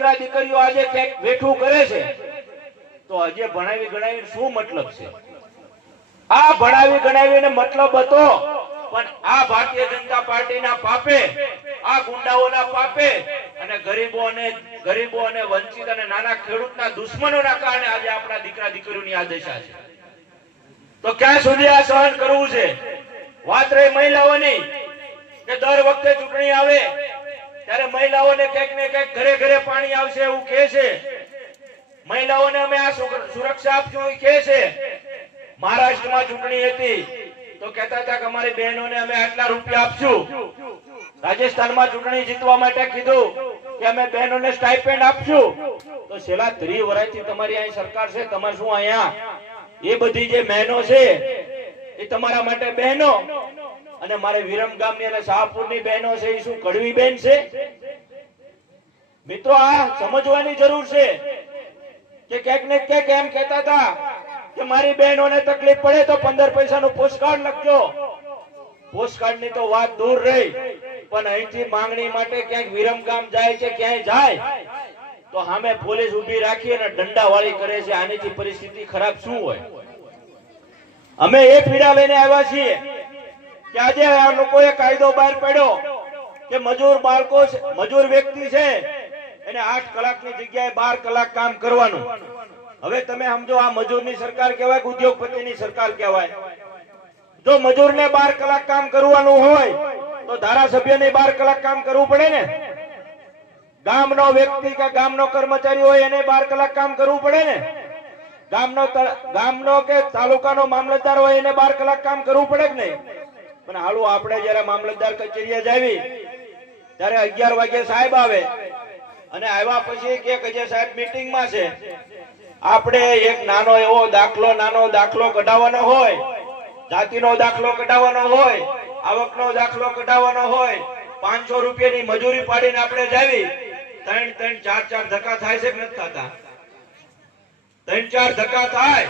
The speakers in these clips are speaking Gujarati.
દીકરા દીકરીઓ આજે ક્યાંક વેઠું કરે છે? તો આજે ભણાવી ગણાવી શું મતલબ છે? આ ભણાવી ગણાવીને મતલબ હતો, પણ આ ભારતીય જનતા પાર્ટીના પાપે, આ ગુંડાઓના પાપે અને ગરીબો અને ગરીબો અને વંચિત અને નાના ખેડૂતના દુશ્મનોના કારણે આજે આપણા દીકરા દીકરીઓની આ દશા છે. તો ક્યાં સુધી આ સહન કરવું છે? વાત રહી મહિલાઓની કે દર વખતે ચૂંટણી આવે ત્યારે મહિલાઓને કંઈક ને કંઈક ઘરે ઘરે પાણી આવશે એવું કહે છે. મહિલાઓને અમે આ સુરક્ષા આપશું એ કહે છે. મહારાષ્ટ્રમાં ચૂંટણી હતી તો કહેતા હતા કે અમારી બહેનોને અમે આટલા રૂપિયા આપશું. રાજસ્થાનમાં ચૂંટણી જીતવા માટે કીધું કે અમે બહેનોને સ્ટાઇપેન્ડ આપશું. તો છેલ્લા ત્રી વર્ષથી તમારી અહીં સરકાર છે, તમારે શું અહીંયા? એ બધી જે બહેનો છે, એ તમારા માટે બહેનો. અને મારે વિરમગામની અને શાહપુરની બહેનો છે એ શું કડવી બેન છે? મિત્રો, આ સમજવાની જરૂર છે કે ક્યાંક ને ક્યાંક એમ કહેતા હતા કે મારી બહેનોને તકલીફ પડે તો પંદર પૈસાનું પોસ્ટકાર્ડ લખજો. પોસ્ટકાર્ડની તો વાત દૂર રહી, પણ અહીંથી માંગણી માટે ક્યાંક વિરમગામ જાય છે, ક્યાંય જાય, તો સામે પોલીસ ઊભી રાખી અને દંડાવાળી કરે છે. આનીથી પરિસ્થિતિ ખરાબ શું હોય? અમે એ પીડા લઈને આવ્યા છીએ. કે આજે આ લોકોએ કાયદો બહાર પાડ્યો કે મજૂર બાળકો છે- મજૂર વ્યક્તિ છે, એને આઠ કલાકની જગ્યાએ બાર કલાક કામ કરવાનું. હવે તમે સમજો, આ મજૂરની સરકાર કહેવાય ઉદ્યોગપતિની સરકાર કહેવાય? જો મજૂરને બાર કલાક કામ કરવાનું હોય, તો ધારાસભ્યને બાર કલાક કામ કરવું પડે ને? ગામનો વ્યક્તિ કે ગામનો કર્મચારી હોય, એને બાર કલાક કામ કરવું પડે ને? ગામનો ગામનો કે તાલુકાનો મામલતદાર હોય, એને બાર કલાક કામ કરવું પડે કે નહીં? પણ હાલો આપણે જયારે મામલતદાર કચેરીએ જાવી, ત્યારે અગિયાર વાગે સાહેબ આવે. અને આવ્યા પછી કે કજે સાહેબ મીટિંગમાં છે. આપણે એક નાનો એવો દાખલો, નાનો દાખલો કઢાવવાનો હોય, જાતિનો દાખલો કઢાવવાનો હોય, આવકનો દાખલો કઢાવવાનો હોય, પાંચસો રૂપિયાની મજૂરી પાડીને આપણે જાવી. ત્રણ ત્રણ, ચાર ચાર ધક્કા થાય છે કે નથી થતા? ત્રણ, ચાર ધક્કા થાય,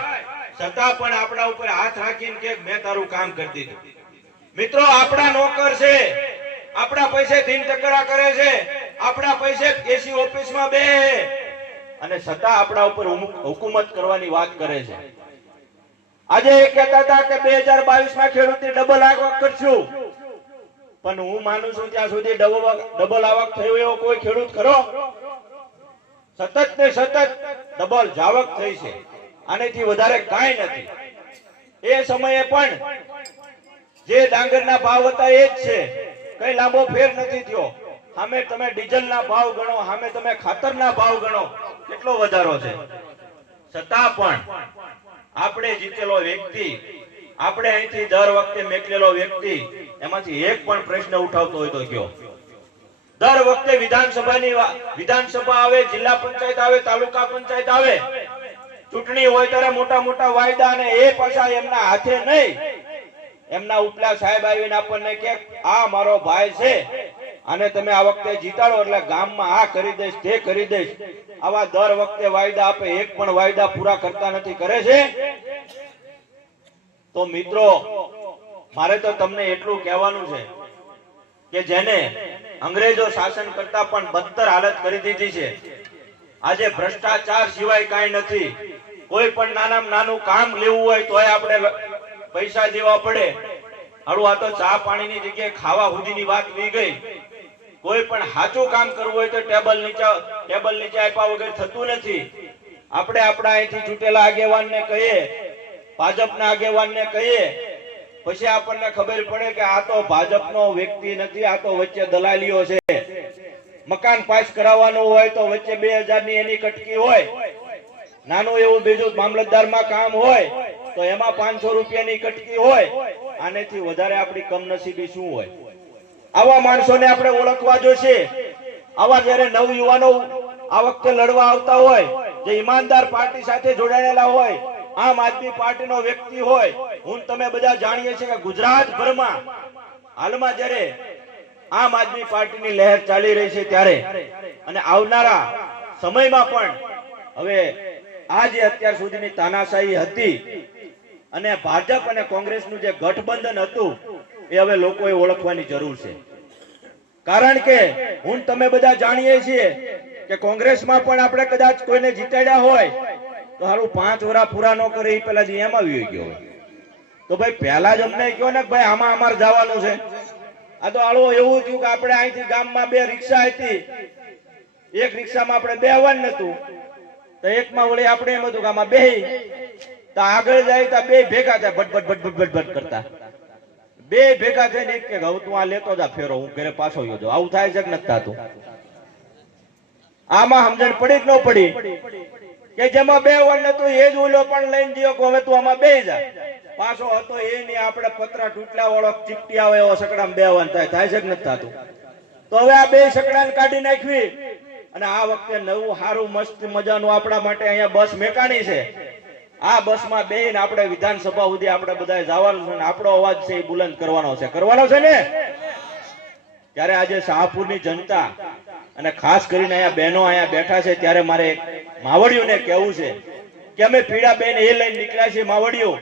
છતાં પણ આપણા ઉપર હાથ રાખીને કે મેં તારું કામ કરી દીધું. મિત્રો, આપણા નોકર છે. આપણા પૈસે દિન ટકરા કરે છે. આપણા પૈસે એસી ઓફિસમાં બે. અને છતાં આપણા ઉપર હુકુમત કરવાની વાત કરે છે. આજે એ કહેતા હતા કે બે હજાર બાવીસમાં ખેડૂતની ડબલ આવક કરશું. પણ હું માનું છું ત્યાં સુધી ડબલ આવક થયો એવો કોઈ ખેડૂત ખરો? સતત ને સતત ડબલ જાવક થઈ છે. આનેથી વધારે કાંઈ નથી. એ સમયે પણ જે ડાંગરના ભાવ હતા એ જ છે. કઈ લાંબો ફેર નથી થયો. સામે તમે ડીઝલના ભાવ ગણો સામે તમે ખાતરના ભાવ ગણો, કેટલો વધારો છે? છતાં પણ આપણે જીતેલો વ્યક્તિ, આપણે અહીંથી દર વખતે મેકલેલો વ્યક્તિ, એમાંથી એક પણ પ્રશ્ન ઉઠાવતો હોય તો કયો? દર વખતે વિધાનસભાની વિધાનસભા આવે, જિલ્લા પંચાયત આવે, તાલુકા પંચાયત આવે. ચૂંટણી હોય ત્યારે મોટા મોટા વાયદા અને એ પાછા એમના હાથે નહીં. એમના ઉપલા સાહેબ આવીને આપણને કે, આ મારો ભાઈ છે. અને તમે આ વખતે જીતાડો એટલે ગામમાં આ કરી દઈશ, તે કરી દઈશ. આવા દર વખતે વાયદા આપે, એક પણ વાયદા પૂરા કરતા નથી, કરે છે? તો મિત્રો, મારે તો તમને એટલું કહેવાનું છે કે જેને અંગ્રેજો શાસન કરતા પણ બદતર હાલત કરી દીધી છે, આજે ભ્રષ્ટાચાર સિવાય કાંઈ નથી. કોઈ પણ નાનામાં નાનું કામ લેવું હોય તોય આપણે પૈસા દેવા પડે. હારું, આ તો ચા પાણીની જગ્યાએ ખાવા સુધીની વાત વી ગઈ. કોઈ પણ સાચું કામ કરવું હોય તો ટેબલ નીચે ટેબલ નીચે આપ્યા વગર થતું નથી. આપણે આપણા અહીંથી ચૂંટેલા આગેવાનને કહીએ, ભાજપના આગેવાનને કહીએ, પછી આપણને ખબર પડે કે આ તો ભાજપનો વ્યક્તિ નથી, આ તો વચ્ચે દલાલીઓ છે. મકાન પાસ કરાવવાનું હોય તો વચ્ચે બે ની એની કટકી હોય. નાનું એવું બીજું મામલતદારમાં કામ હોય. તો એમાં પાંચસો રૂપિયાની કટકી હોય, આનેથી વધારે આપણી કમનસીબી શું હોય? આવા માણસોને આપણે ઓળખવા જોશે. આવા જયારે નવ યુવાનો આ વખતે લડવા આવતા હોય, જે ઈમાનદાર પાર્ટી સાથે જોડાયેલા હોય, આમ આદમી પાર્ટીનો વ્યક્તિ હોય, હું તમે બધા જાણીએ છીએ કે ગુજરાતભરમાં હાલમાં જ્યારે આમ આદમી પાર્ટીની લહેર ચાલી રહી છે ત્યારે, અને આવનારા સમયમાં પણ, હવે આ જે અત્યાર સુધીની તાનાશાહી હતી અને ભાજપ અને કોંગ્રેસનું જે ગઠબંધન હતું, એ હવે લોકોએ ઓળખવાની જરૂર છે. કારણ કે હું તમે બધા જાણીએ છીએ કે કોંગ્રેસમાં પણ આપણે કદાચ કોઈને જીતાડ્યા હોય, તો હારું પાંચ વરા પૂરા ન કરે એ પેલા જે એમાં આવી ગયો તો ભાઈ પહેલા જ અમને કહો ને ભાઈ આમાં અમારે જવાનું છે. આ તો આળો એવું થયું કે આપણે અહીંથી ગામમાં બે રિક્ષા હતી. એક રિક્ષામાં આપણે બે આવવાનું નતું તો એકમાં વળી આપણે એમ હતું કે આમાં બે તો આગળ જાય તો બે ભેગા થાય ભટભટ ભટભટ ભટ ભટ ભટ ભટ કરતા. બે ભેગા થઈને એક કે તું આ લેતો જા ફેરો, હું ઘરે પાછો ગયો આવું થાય છે કે નથી થતું? આમાં સમજણ પડી કે ન પડી? કે જેમાં બે વન નતું, એ જ ઓલો પણ લઈને ગયો કે હવે તું આમાં બે જા. પાછો હતો એ નહીં આપણે પતરા તૂટલા વાળો ચીપટી આવે એવો સકડામાં બે વન થાય. થાય છે કે નથી થતું? તો હવે આ બે સકડાને કાઢી નાખવી. અને આ વખતે નવું, સારું, મસ્ત મજાનું આપણા માટે અહીંયા બસ મેકાણી છે. આ બસમાં બેહીને આપણે વિધાનસભા સુધી આપણે બધા જવાનું છે આપણો અવાજ છે એ બુલંદ કરવાનો છે. કરવાનો છે ને? ત્યારે આજે શાહપુરની જનતા અને ખાસ કરીને અહીંયા બહેનો અહીંયા બેઠા છે, ત્યારે મારે માવડીઓને કહેવું છે કે અમે પીડા બેન એ લઈને નીકળ્યા છીએ માવડીઓ,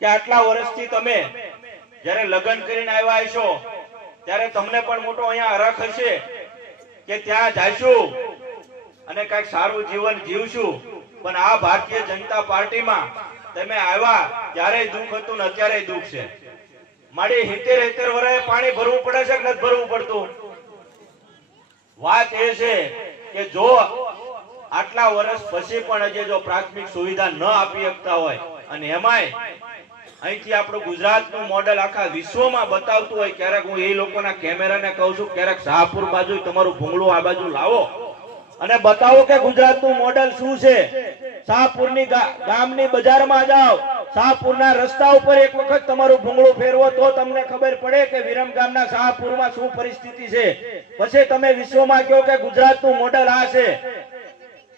કે આટલા વર્ષથી તમે જ્યારે લગ્ન કરીને આવ્યા છો ત્યારે તમને પણ મોટો અહીંયા હરખ હશે કે ત્યાં જઈશું અને કંઈક સારું જીવન જીવશું. પણ આ ભારતીય જનતા પાર્ટીમાં તમે આવ્યા ત્યારે દુઃખ હતું ને અત્યારે દુઃખ છે. મારી હિતેર હેતેર વરાએ પાણી ભરવું પડે છે કે નથી ભરવું પડતું? વાત એ છે કે જો આટલા વર્ષ પછી પણ હજી જો પ્રાથમિક સુવિધા ન આપી શકતા હોય, અને એમાંય અહીંથી આપણું ગુજરાતનું મોડેલ આખા વિશ્વમાં બતાવતું હોય, ક્યારેક હું એ લોકોના કેમેરાને કહું છું, ક્યારેક શાહપુર બાજુ તમારું ભૂંગળું આ બાજુ લાવો. અને બતાવો કે ગુજરાતનું મોડેલ શું છે? શાહપુરની ગામની બજારમાં જાઓ. શાહપુરના રસ્તા ઉપર એક વખત તમારું ભૂંગળું ફેરવો તો તમને ખબર પડે કે વિરમ ગામના શાહપુરમાં શું પરિસ્થિતિ છે. પછી તમે વિશ્વમાં કહો કે ગુજરાતનું મોડેલ આ છે.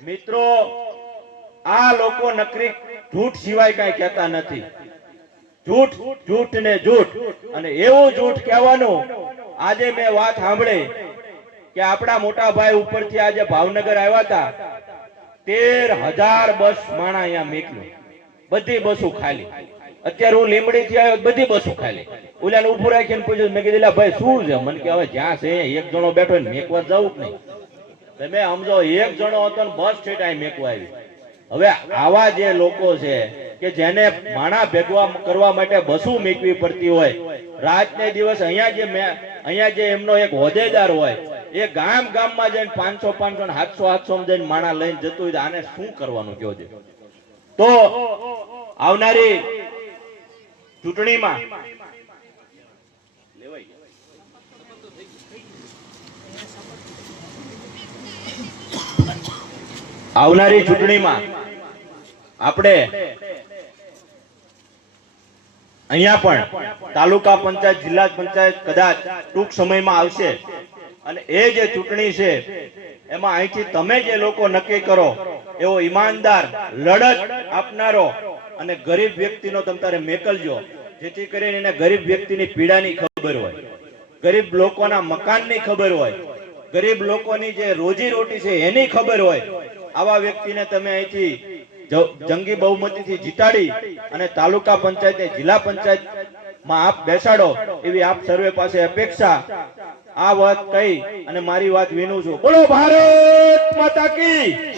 મિત્રો, આ લોકો નકરી જૂઠ સિવાય કઈ કહેતા નથી. જૂઠ જૂઠ ને જૂઠ. અને એવું જૂઠ કહેવાનું આજે મેં વાત સાંભળી. કે આપણા મોટા ભાઈ ઉપરથી આજે ભાવનગર આવ્યા હતા. તેર હજાર બસ માણા અહીંયા મેકલું બધી બસો ખાલી. અત્યારે હું લીમડી થી આવ્યો, બધી બસો ખાલી. ઓલાને ઉભું રાખીને પૂછ્યું, મેં કીધું ભાઈ, શું છે? મને કે, હવે જ્યાં છે, એક જણો બેઠો ને, મેકવા જવું જ નહીં? તમે સમજો, એક જણો હતો ને, બસ ઠેઠ અહીં મેકવા આવી. હવે આવા જે લોકો છે, કે જેને માણા ભેગવા કરવા માટે બસું મેકવી પડતી હોય રાત ને દિવસ અહીંયા જે અહીંયા જે એમનો એક હોદેદાર હોય એ ગામ ગામમાં જઈને પાંચસો પાંચસો સાતસો સાતસો જઈને માણા લઈને જતું હોય આને શું કરવાનું કયો છે? તો આવનારી ચૂંટણીમાં આવનારી ચૂંટણીમાં આપણે અહીંયા પણ તાલુકા પંચાયત, જિલ્લા પંચાયત કદાચ ટૂંક સમયમાં આવશે. અને એ જે ચૂંટણી છે, એમાં અહીંથી તમે જે લોકો નક્કી કરો, એવો ઈમાનદાર, લડત આપનારો અને ગરીબ વ્યક્તિનો તમ તારે મેકલજો, જેથી કરીને એને ગરીબ વ્યક્તિની પીડાની ખબર હોય, ગરીબ લોકોના મકાનની ખબર હોય, ગરીબ લોકોની જે રોજી રોટી છે એની ખબર હોય, આવા વ્યક્તિને તમે અહીંથી જંગી બહુમતીથી જીતાડી અને તાલુકા પંચાયત જિલ્લા પંચાયતમાં આપ બેસાડો, એવી આપ સર્વે પાસે અપેક્ષા આ વાત કહી અને મારી વાત વિનું છું. બોલો ભારત માતા કી!